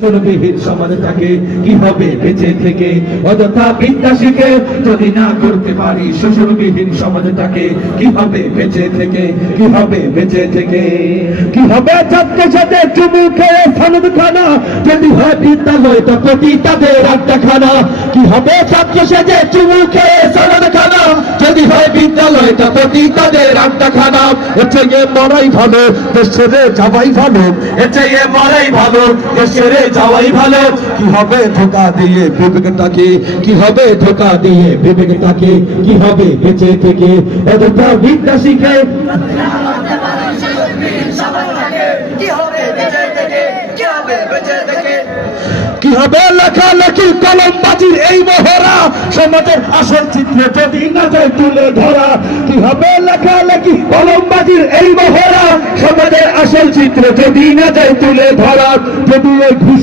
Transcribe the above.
শোষণবিহীন সমাজটাকে কি হবে বেঁচে থেকে, অযথা বিদ্যা শিখে যদি না করতে পারি শোষণবিহীন সমাজটাকে কি হবে বেঁচে থেকে, কি হবে বেঁচে থেকে। কি হবে ছাত্রের সাথে চুমু খেয়ে সনদ খানা, যদি হয় বিদ্যালয় তো প্রতি তাদের একটা খানা। কি হবে ছাত্র সাথে চুমু খেয়ে সনদ খানা, যদি হয় বিদ্যালয় তো প্রতি তাদের একটা খানা। এর চেয়ে মরাই ভালো, দেশ ছেড়ে যাওয়াই ভালো, এর চেয়ে মরাই ভালো, দেশ ছেড়ে যাওয়াই ভালো। কি হবে ধোঁকা দিয়ে বিবেকটাকে, কি হবে ধোঁকা দিয়ে বিবেকটাকে, কি হবে বেঁচে থেকে, অযথা বিদ্যা শিখে কি হবে লেখালেখি কলমবাজির এই মহড়া, সমাজের আসল চিত্র যদি না যায় তুলে ধরা। কি হবে লেখালেখি কলমবাজির এই মহড়া, সমাজের আসল চিত্র যদি না যায় তুলে ধরা। যদি